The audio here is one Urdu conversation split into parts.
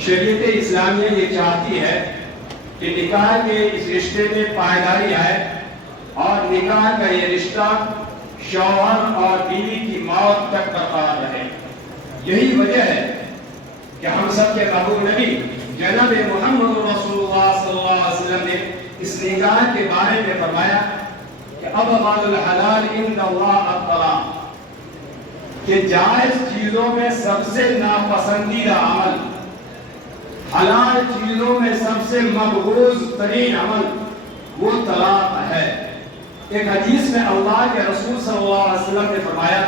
شریعت اسلامیہ یہ چاہتی ہے کہ نکاح کے اس رشتے میں پائیداری آئے اور نکاح کا یہ رشتہ شوہر اور بیوی کی موت تک برقرار رہے۔ یہی وجہ ہے کہ ہم سب کے محبوب نبی جناب محمد رسول اللہ صلی اللہ علیہ وسلم نے اس نکاح کے بارے میں فرمایا کہ ابغض الحلال عند اللہ الطلاق، کہ جائز چیزوں میں سب سے ناپسندیدہ عمل، حلال چیزوں میں سب سے مبغوض ترین عمل وہ طلاق ہے۔ ایک حدیث میں اللہ کے رسول صلی اللہ علیہ وسلم نے فرمایا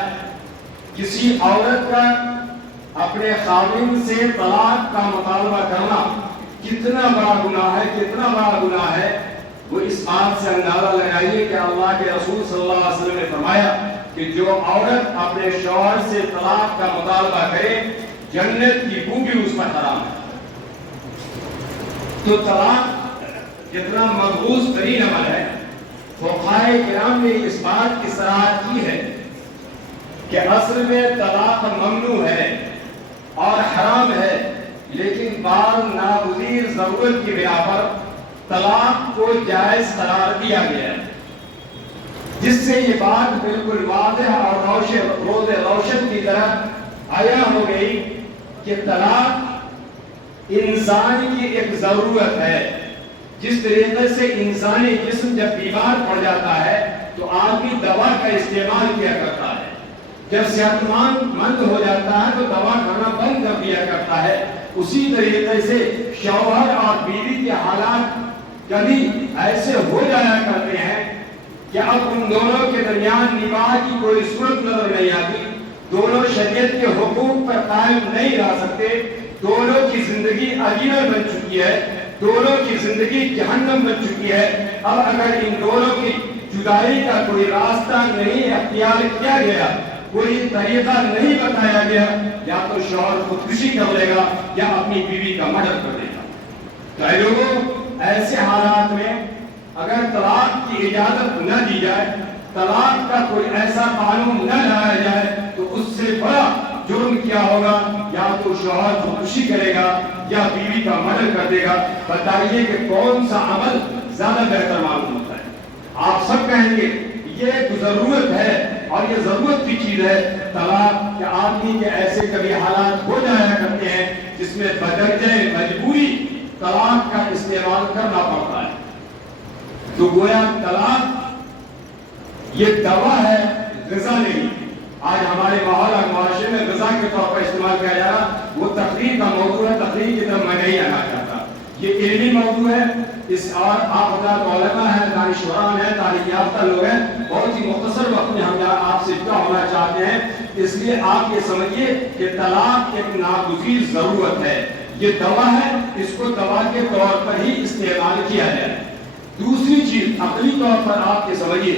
کسی عورت کا اپنے خاوند سے طلاق کا مطالبہ کرنا کتنا بڑا گناہ ہے، کتنا بڑا گناہ ہے۔ وہ اس بات سے اندازہ لگائیے کہ اللہ کے رسول صلی اللہ علیہ وسلم نے فرمایا کہ جو عورت اپنے شوہر سے طلاق کا مطالبہ کرے جنت کی بو بھی اس پر حرام ہے۔ تو طلاق کتنا مبغوض ترین عمل ہے۔ فقہاء کرام نے اس بات کی صراحت کی ہے کہ اصل میں طلاق ممنوع ہے اور حرام ہے، لیکن بعض ناگزیر ضرورت کی بنا پر طلاق کو جائز قرار دیا گیا ہے، جس سے یہ بات بالکل واضح اور روز روشن کی طرح آیا ہو گئی کہ طلاق انسان کی ایک ضرورت ہے۔ جس طریقے سے انسانی جسم جب بیمار پڑ جاتا ہے تو آدمی دوا کا استعمال کیا کرتا ہے، جب صحت مند ہو جاتا ہے تو دوا کھانا بند کر دیا کرتا ہے۔ اسی طریقے سے شوہر اور بیوی کے حالات کبھی ایسے ہو جایا کرتے ہیں کہ اب ان دونوں کے درمیان نکاح کی کوئی صورت نظر نہیں آتی، دونوں شریعت کے حقوق پر قائم نہیں رہ سکتے، دونوں کی زندگی عجیبہ بن چکی ہے، دونوں کی زندگی جہنم بن چکی ہے۔ اب اگر ان دونوں کی جدائی کا کوئی راستہ نہیں اختیار کیا گیا، کوئی طریقہ نہیں بتایا گیا، یا تو شوہر خودکشی کر لے گا یا اپنی بیوی کا مرڈر کر دے گا۔ تو لوگوں، ایسے حالات میں اگر طلاق کی اجازت نہ دی جائے، طلاق کا کوئی ایسا قانون نہ لایا جائے تو اس سے بڑا جرم کیا ہوگا، یا تو شوہر خودکشی کرے گا یا بیوی کا مرڈر کر دے گا۔ بتائیے کہ کون سا عمل زیادہ بہتر معلوم ہوتا ہے؟ آپ سب کہیں گے یہ ایک ضرورت ہے اور یہ ضرورت کی چیز ہے طلاق، کہ آدمی کے ایسے کبھی حالات ہو جایا کرتے ہیں جس میں بدرجہ مجبوری طلاق کا استعمال کرنا پڑتا ہے۔ تو گویا طلاق یہ دوا ہے، غذا نہیں۔ آج ہمارے ماحول اور معاشرے میں غذا کے طور پر استعمال کیا جا رہا، وہ تقریر کا موضوع ہے، تقریر کی طرف میں نہیں آنا چاہتا۔ یہ علمی موضوع ہے، اس اور آپ حضرات علماء ہیں، دانشوران ہیں، تعلیم یافتہ لوگ ہیں، بہت ہی مختصر وقت میں ہم آپ سے جدا ہونا چاہتے ہیں، اس لیے آپ یہ سمجھیے کہ طلاق ایک ناگزیر ضرورت ہے، یہ دوا ہے، اس کو دوا کے طور پر ہی استعمال کیا جائے۔ دوسری چیز عقلی طور پر آپ یہ سمجھیے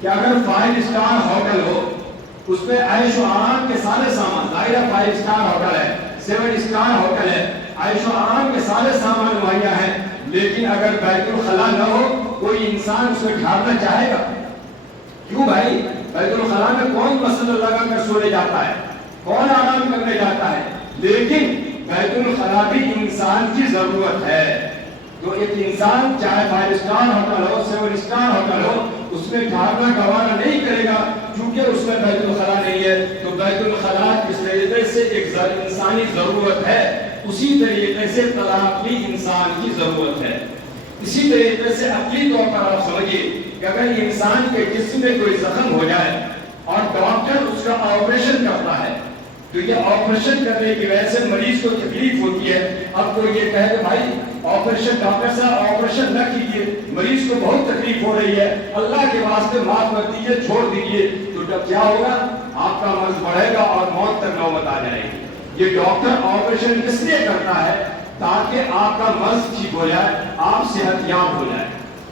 کہ اگر 5 اسٹار ہوٹل ہو، اس میں عیش و آرام کے سارے سامان، ظاہرہ 5 اسٹار ہوٹل ہے، 7 اسٹار ہوٹل ہے، عیش و آرام کے سارے سامان مہیا ہیں، لیکن اگر بیت الخلا نہ ہو، کوئی انسان اس میں ٹھہرنا چاہے گا؟ کیوں بھائی؟ بیت الخلا میں کون مسجد لگا کر سونے جاتا ہے، کون آرام کرنے جاتا ہے؟ لیکن بیت الخلا بھی انسان کی ضرورت ہے۔ تو ایک انسان چاہے 5 اسٹار ہوٹل ہو، 7 اسٹار ہوٹل ہو، اس میں ٹھہرنا گوارا نہیں کرے گا، چونکہ اس میں بیت الخلا نہیں ہے۔ تو بیت الخلا اس طریقے سے ایک انسانی ضرورت ہے، اسی طریقے سے طلاق بھی انسان کی ضرورت ہے۔ اسی طریقے سے عقلی طور پر آپ سمجھیے کہ اگر انسان کے جسم میں کوئی زخم ہو جائے اور ڈاکٹر اس کا آپریشن کرتا ہے، تو یہ آپریشن کرنے کی وجہ سے مریض کو تکلیف ہوتی ہے۔ اب کوئی یہ کہے کہ بھائی آپریشن، ڈاکٹر صاحب آپریشن نہ کیجیے، مریض کو بہت تکلیف ہو رہی ہے، اللہ کے واسطے معاف کر دیجیے، چھوڑ دیجیے، تو جب کیا ہوگا؟ آپ کا مرض بڑھے گا اور موت تک نوبت آ جائے گی۔ یہ ڈاکٹر آپریشن اس لیے کرتا ہے تاکہ آپ کا مرض ٹھیک ہو جائے، آپ صحت یاب ہو جائے۔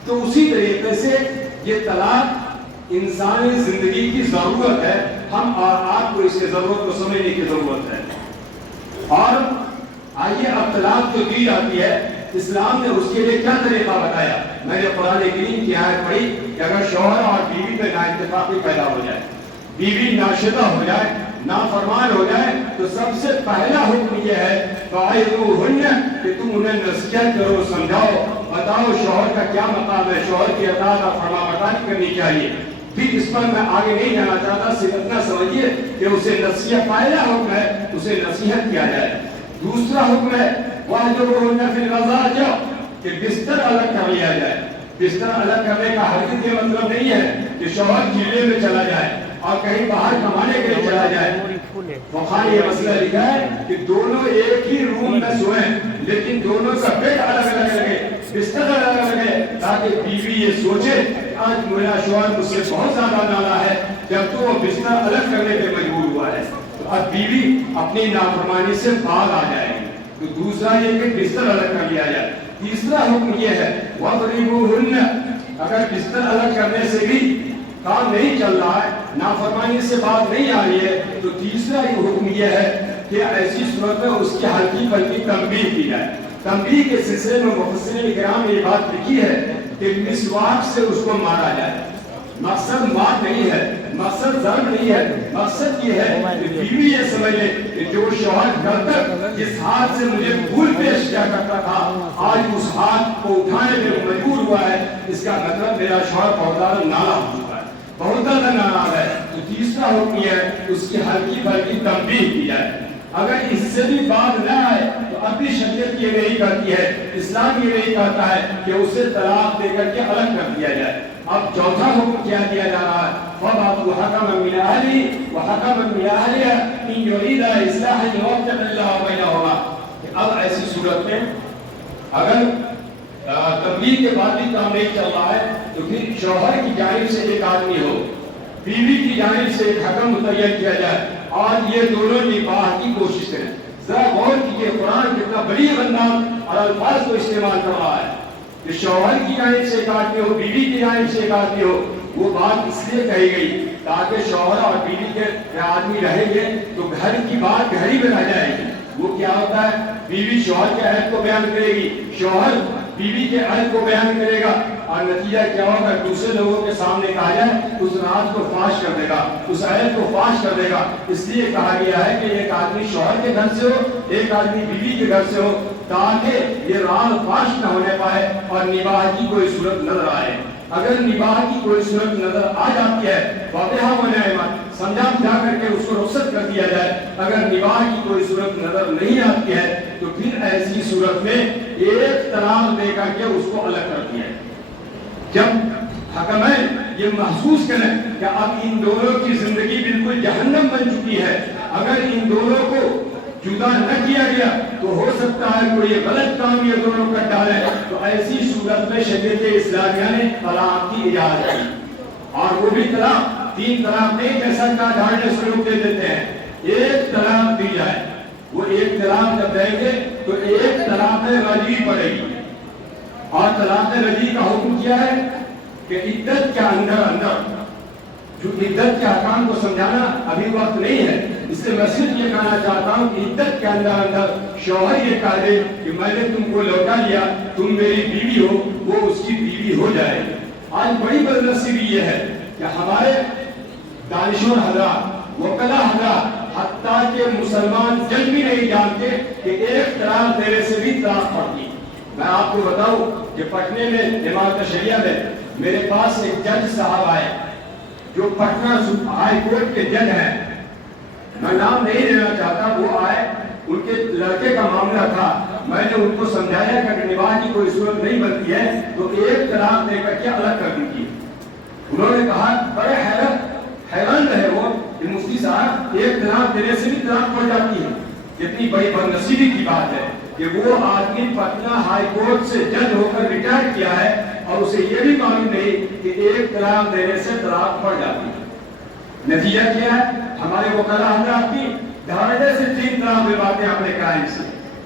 تو اسی طریقے سے یہ طلاق انسانی زندگی کی ضرورت ہے، ہم اور آپ کو اس کی ضرورت کو سمجھنے کی ضرورت ہے۔ اور آئیے اب طلاق جو دی جاتی ہے، اسلام نے اس کے لیے کیا طریقہ بتایا؟ میں نے قرآن کریم کی آیت پڑھی کہ اگر شوہر اور بیوی میں نااتفاقی پیدا ہو جائے، بیوی ناشدہ ہو جائے، نافرمان ہو جائے، تو سب سے پہلا حکم یہ ہے فَعِظُوهُنَّ کہ تم انہیں نصیحت کرو، سمجھاؤ، بتاؤ شوہر کا کیا مقام ہے، شوہر کی اطاعت اور فرما برداری کرنی چاہیے۔ پھر اس پر میں آگے نہیں جانا چاہتا، صرف اتنا سمجھیے کہ اسے نصیحت، پہلا حکم ہے اسے نصیحت کیا جائے۔ دوسرا حکم ہے وَاهْجُرْهُنَّ فِي الْمَضَاجِعِ کہ بستر الگ کر لیا جائے۔ بستر الگ کرنے کا ہرگز یہ مطلب نہیں ہے کہ شوہر چیلے میں چلا جائے اور کہیں باہر کمانے کے لیے چلا جائے۔ بخاری نے یہ مسئلہ لکھا ہے کہ دونوں ایک ہی روم میں سوئیں لیکن دونوں کا بیڈ الگ الگ لگے، بستر الگ الگ ہے، تاکہ بیوی یہ سوچے کہ آج میرا شوہر مجھ سے بہت زیادہ ناراض ہے، جب تو وہ بستر الگ کرنے پہ مجبور ہوا ہے تو اب بیوی اپنی نافرمانی سے باز آ جائے گی۔ تو دوسرا یہ کہ بستر الگ کر لیا جائے۔ تیسرا حکم یہ ہے وَاضْرِبُوهُنَّ اگر بستر الگ کرنے سے بھی کام نہیں چل رہا ہے، نافرمانی سے بات نہیں آ رہی ہے، تو تیسرا حکم یہ ہے کہ ایسی صورت میں اس کی ہلکی پھلکی تنبیہ کی جائے۔ تنبیہ کے سلسلے میں مفسرین کرام نے یہ بات لکھی ہے کہ مسواک سے اس کو مارا جائے۔ مقصد مار نہیں ہے، مقصد ضرب نہیں ہے، مقصد یہ ہے کہ بیوی یہ سمجھ لے کہ جو شوہر کل تک جس ہاتھ سے مجھے پھول پیش کیا کرتا تھا آج اس ہاتھ کو اٹھانے میں مجبور ہوا ہے، اس کا مطلب میرا شوہر بہت زیادہ ناراض ہو چکا ہے، بہت زیادہ ناراض ہے۔ تو تیسرا حکم یہ ہے اس کی ہلکی پھلکی تنبیہ کی جائے۔ اگر اس سے بھی بات نہ آئے تو اب بھی شریعت یہ نہیں کرتی ہے، اسلام یہ نہیں کہتا ہے کہ اسے طلاق دے کر کے الگ کر دیا جائے۔ اب چوتھا حکم کیا دیا جا رہا ہے فَبَعْثُوا حَكَمًا مِنْ أَهْلِهِ وَحَكَمًا مِنْ أَهْلِهَا إِنْ يُرِيدَا إِصْلَاحًا يُوَفِّقِ اللَّهُ بَيْنَهُمَا کہ اب ایسی صورت میں اگر تبلیغ کے بعد بھی کام نہیں چل رہا ہے تو پھر شوہر کی جانب سے ایک آدمی ہو، بیوی کی جانب سے ایک حکم متعین کیا جائے اور یہ دونوں نکاح کی کوشش کریں۔ ذرا غور کیجیے قرآن کتنا بلیغ انداز اور الفاظ کو استعمال کر رہا ہے کہ شوہر کی جانب سے ایک آدمی ہو، بیوی کی جانب سے ایک آدمی ہو۔ وہ بات اس لیے کہی گئی تاکہ شوہر اور بیوی کے آدمی رہیں گے تو گھر کی بات گھر ہی میں رہ جائے گی۔ وہ کیا ہوتا ہے، بیوی شوہر کے عہد کو بیان کرے گی، شوہر بیوی کے عہد کو بیان کرے گا اور نتیجہ کیا ہوگا، دوسرے لوگوں کے سامنے کہا جائے اس راز کو فاش کر دے گا، اس عہد کو فاش کر دے گا۔ اس لیے کہا گیا ہے کہ ایک آدمی شوہر کے گھر سے ہو، ایک آدمی بیوی کے گھر سے ہو، تاکہ یہ راز فاش نہ ہونے پائے اور نباہ کی کوئی صورت نظر آئے۔ اگر نباہ کی کوئی صورت نظر آ جاتی ہے واضح و نعمت سمجھا جا کر کے اس کو رخصت کر دیا جائے۔ اگر نباہ کی کوئی صورت نظر نہیں آتی ہے تو پھر ایسی صورت میں ایک طلاق دے کر کے اس کو الگ کر دیا ہے۔ جب حکمین یہ محسوس کریں کہ اب ان دونوں کی زندگی بالکل جہنم بن چکی ہے، اگر ان دونوں کو جدا نہ کیا گیا تو ہو سکتا ہے کوئی غلط کام یہ دونوں کر ڈالے، تو ایسی صورت میں شریعت اسلامیہ نے طلاق کی اجازت دی، اور وہ بھی طلاق تین طلاق نہیں جیسا کا ڈھاڑے سے لوگ دے دیتے ہیں، ایک طلاق دی جائے۔ وہ ایک طلاق جب دیں گے تو ایک طلاق رجعی پڑے گی، اور طلاق رجعی کا حکم کیا ہے کہ عدت کے اندر جو عدت کے احکام کو سمجھانا ابھی وقت نہیں ہے، اس سے میں صرف یہ کہنا چاہتا ہوں کہ عدت کے اندر شوہر یہ کہہ دے کہ میں نے تم کو لوٹا لیا، تم میری بیوی ہو، وہ اس کی بیوی ہو جائے۔ آج بڑی بدنصیبی یہ ہے کہ ہمارے دانشور حضرات، وکلا حضرات، حتیٰ کہ مسلمان جج بھی نہیں جانتے کہ ایک طلاق دینے سے بھی طلاق پڑتی۔ میں آپ کو بتاؤں کہ پٹنے میں امارت شریعہ میں میرے پاس ایک جج صاحب آئے جو پٹنہ ہائی کورٹ کے جج ہیں، میں نام نہیں لینا چاہتا، وہ آئے، ان کے لڑکے کا معاملہ تھا، میں نے ان کو سمجھایا کہ نباہ کی کوئی صورت نہیں بنتی ہے تو ایک طلاق دے کر کے الگ کر دیجیے۔ انہوں نے کہا بڑے حیران رہے وہ کہ مفتی صاحب ایک طلاق دینے سے بھی طلاق پڑ جاتی ہے، کتنی بڑی بدنصیبی کی بات ہے کہ وہ آدمی پٹنہ ہائی کورٹ سے جج ہو کر ریٹائر کیا ہے اور اسے یہ بھی معلوم نہیں کہ ایک طلاق دینے سے طلاق پڑ جاتی ہے۔ نتیجہ کیا ہے، ہمارے وکلا حضرات بھی دھاڑے سے تین طلاق دلواتے ہیں اپنے قائم سے،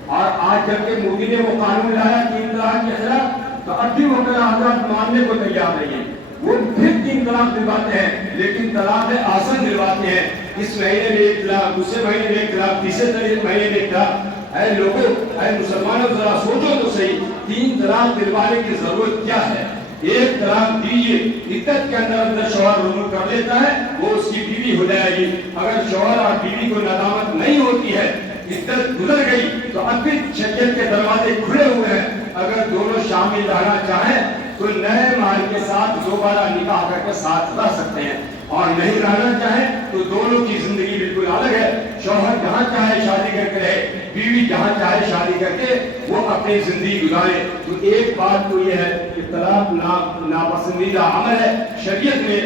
اور آج جب کہ مودی نے وہ قانون لایا تین طلاق کے خلاف تو اب بھی وکلا حضرات ماننے کو تیار نہیں ہے، وہ پھر تین طلاق دلواتے ہیں، لیکن طلاق آسان دلواتے ہیں، اس مہینے میں ایک طلاق، دوسرے مہینے میں ایک طلاق، تیسرے مہینے میں ایک طلاق۔ اے لوگوں، اے مسلمانوں، ذرا سوچو تو صحیح، تین طلاق دلوانے کی ضرورت کیا ہے؟ ایک طلاق دیجیے، عدت کے اندر شوہر رجوع کر لیتا ہے، وہ اس کی بیوی ہو جائے گی۔ اگر شوہر اور بیوی کو ندامت نہیں ہوتی ہے، عدت گزر گئی، تو اب بھی شریعت کے دروازے کھلے ہوئے ہیں۔ اگر دونوں شامل رہنا چاہیں تو نئے مال کے ساتھ دوبارہ نکاح کر کے ساتھ رہ سکتے ہیں، اور نہیں رہنا چاہیں تو دونوں کی زندگی بالکل الگ ہے۔ شوہر جہاں چاہے شادی کر کے رہے، بیوی جہاں چاہے شادی کر کے وہ اپنی زندگی گزارے۔ تو ایک بات تو یہ ہے کہ طلاق ناپسندیدہ عمل ہے شریعت میں۔